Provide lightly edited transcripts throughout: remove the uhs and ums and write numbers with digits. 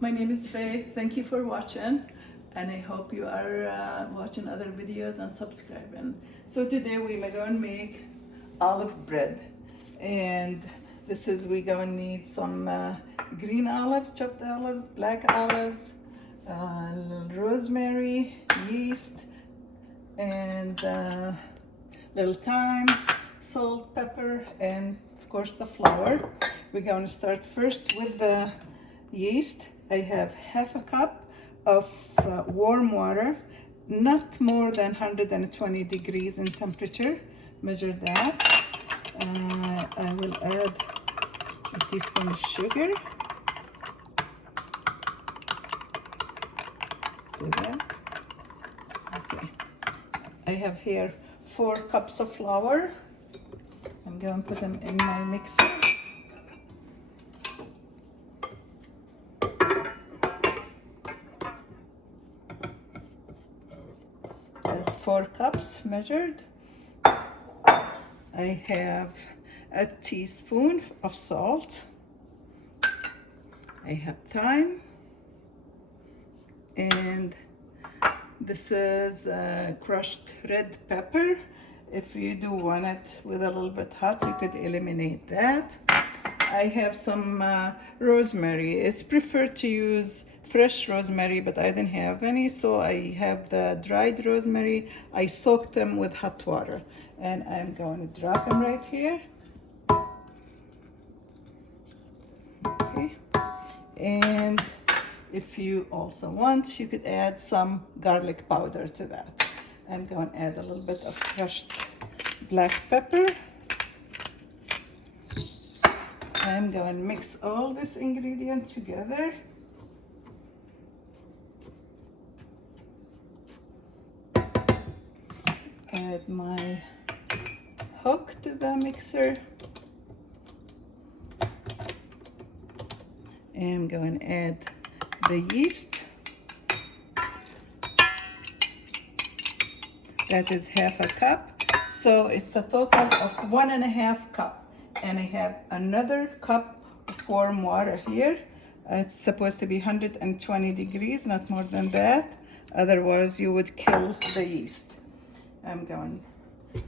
My name is Faith. Thank you for watching, and I hope you are watching other videos and subscribing. So today we're going to make olive bread, and this is we're going to need some green olives, chopped olives, black olives, rosemary, yeast, and little thyme, salt, pepper, and of course the flour. We're going to start first with the yeast. I have half a cup of warm water, not more than 120 degrees in temperature. Measure that. I will add a teaspoon of sugar to that. Okay. I have here 4 cups of flour. I'm going to put them in my mixer. That's 4 cups measured. I have a teaspoon of salt. I have thyme. And this is crushed red pepper. If you do want it with a little bit hot, you could eliminate that. I have some rosemary. It's preferred to use fresh rosemary, but I didn't have any, so I have the dried rosemary. I soaked them with hot water, and I'm going to drop them right here. Okay, and if you also want, you could add some garlic powder to that. I'm going to add a little bit of crushed black pepper. I'm going to mix all this ingredient together. Add my hook to the mixer. I'm going to add the yeast. That is half a cup. So it's a total of 1.5 cup. And I have another cup of warm water here. It's supposed to be 120 degrees, not more than that. Otherwise you would kill the yeast. I'm going to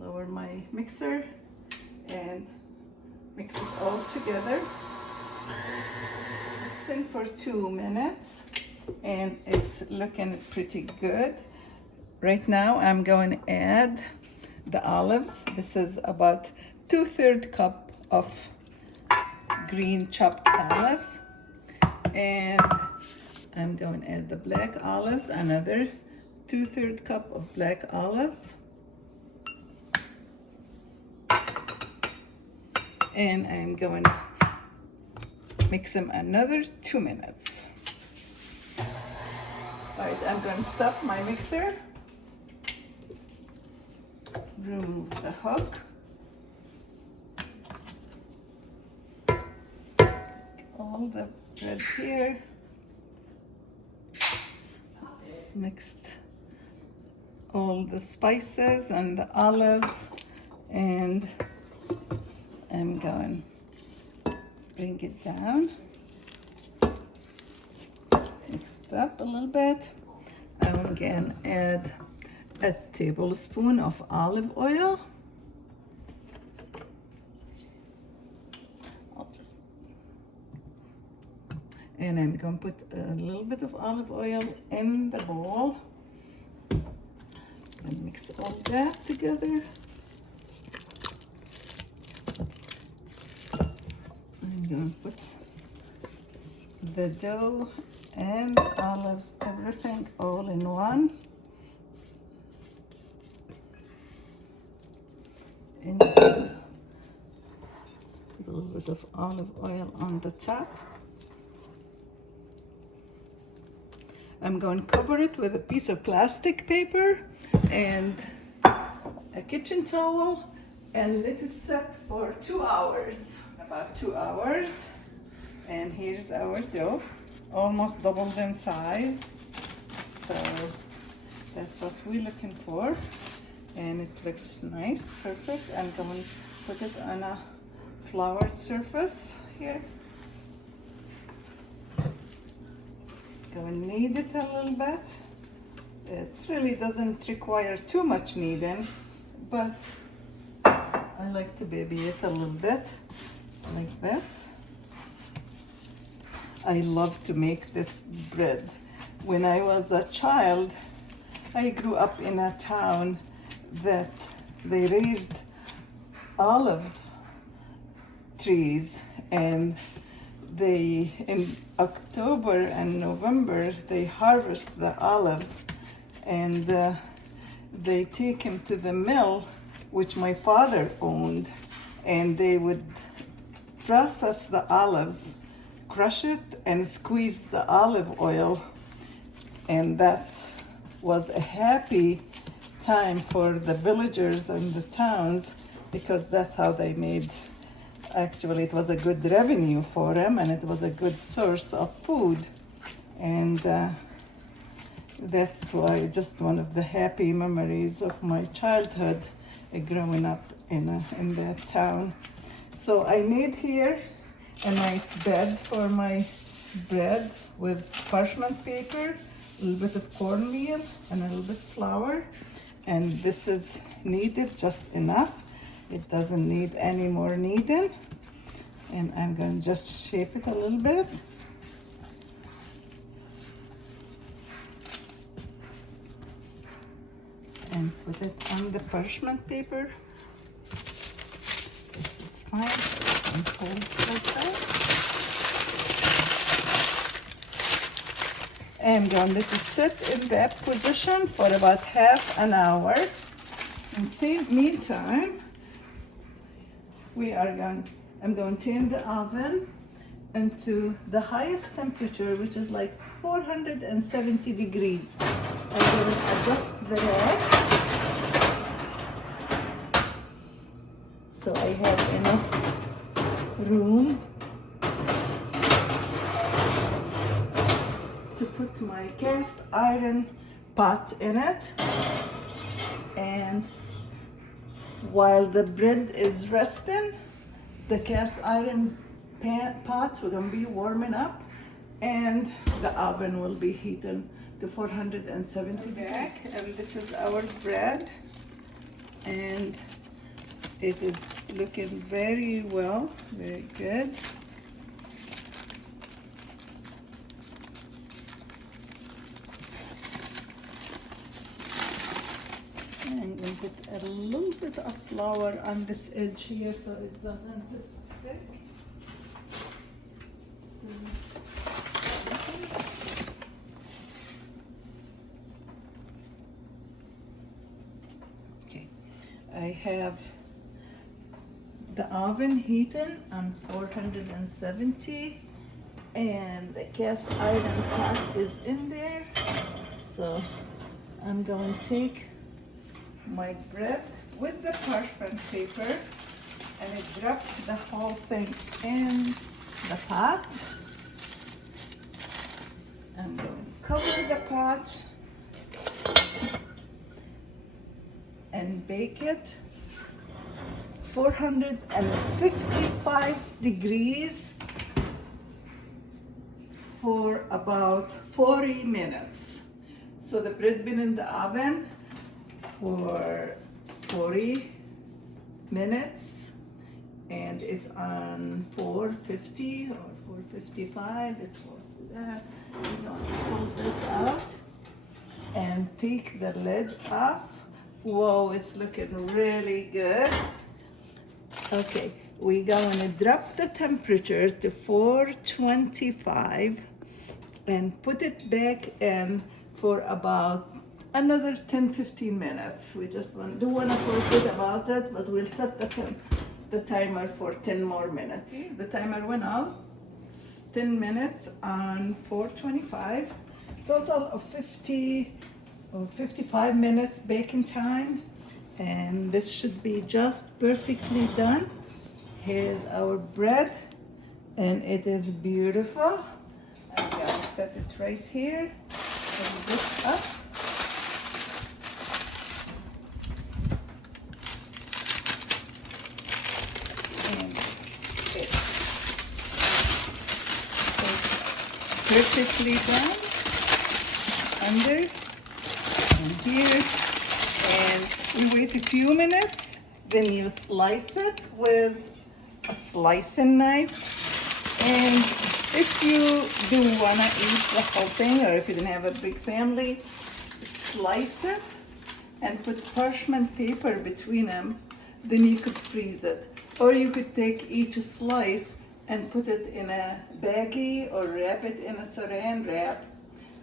lower my mixer and mix it all together. Mixing for 2 minutes, and it's looking pretty good. Right now I'm going to add the olives. This is about 2/3 cup of green chopped olives, and I'm going to add the black olives, another 2/3 cup of black olives, and I'm going to mix them another 2 minutes. All right, I'm going to stop my mixer, remove the hook, all the bread here, mixed all the spices and the olives, and I'm going to bring it down, mix it up a little bit. I'm going to add a tablespoon of olive oil. And I'm going to put a little bit of olive oil in the bowl and mix all that together. I'm going to put the dough and the olives, everything all in one. And put a little bit of olive oil on the top. I'm going to cover it with a piece of plastic paper and a kitchen towel and let it set for 2 hours. About 2 hours. And here's our dough, almost doubled in size. So that's what we're looking for. And it looks nice, perfect. I'm going to put it on a floured surface here. knead it a little bit. It really doesn't require too much kneading, but I like to baby it a little bit, like this. I love to make this bread. When I was a child, I grew up in a town that they raised olive trees, and they, in October and November, they harvest the olives, and they take them to the mill, which my father owned, and they would process the olives, crush it, and squeeze the olive oil, and that was a happy time for the villagers and the towns, because that's how they made. Actually, it was a good revenue for them, and it was a good source of food, and that's why just one of the happy memories of my childhood, growing up in that town. So I made here a nice bed for my bread with parchment paper, a little bit of cornmeal, and a little bit of flour, and this is kneaded just enough. It doesn't need any more kneading. And I'm going to just shape it a little bit. And put it on the parchment paper. This is fine. And hold like that. I'm going to sit in that position for about half an hour. And meantime, I'm going to turn the oven into the highest temperature, which is like 470 degrees. I'm going to adjust the rack so I have enough room to put my cast iron pot in it. And while the bread is resting, the cast iron pot we're going to be warming up, and the oven will be heating to 470 degrees. And this is our bread, and it is looking very well, very good. I'm going to put a little bit of flour on this edge here so it doesn't stick. Okay, I have the oven heating on 470, and the cast iron pot is in there. So I'm going to take my bread with the parchment paper and I drop the whole thing in the pot. I'm going to cover the pot and bake it 455 degrees for about 40 minutes. So the bread been in the oven for 40 minutes, and it's on 450 or 455. It close to that. We're going to pull this out and take the lid off. Whoa, it's looking really good. Okay, we're going to drop the temperature to 425 and put it back in for about another 10-15 minutes. We just don't want to forget about it, but we'll set the timer for 10 more minutes. Okay. The timer went off. 10 minutes on 425. Total of 50 or 55 minutes baking time. And this should be just perfectly done. Here's our bread, and it is beautiful. I'm gonna set it right here. Bring this up. Perfectly done. under and here, and we wait a few minutes. Then you slice it with a slicing knife. And if you do wanna eat the whole thing, or if you didn't have a big family, slice it and put parchment paper between them. Then you could freeze it. Or you could take each slice and put it in a baggie or wrap it in a saran wrap.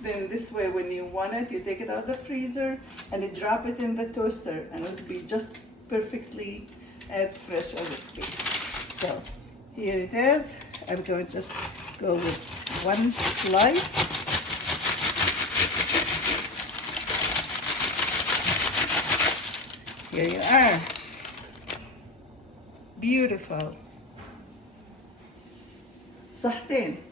Then this way, when you want it, you take it out of the freezer and you drop it in the toaster, and it'll be just perfectly as fresh as it be. So here it is. I'm going to just go with one slice. Here you are. Beautiful. صحتين.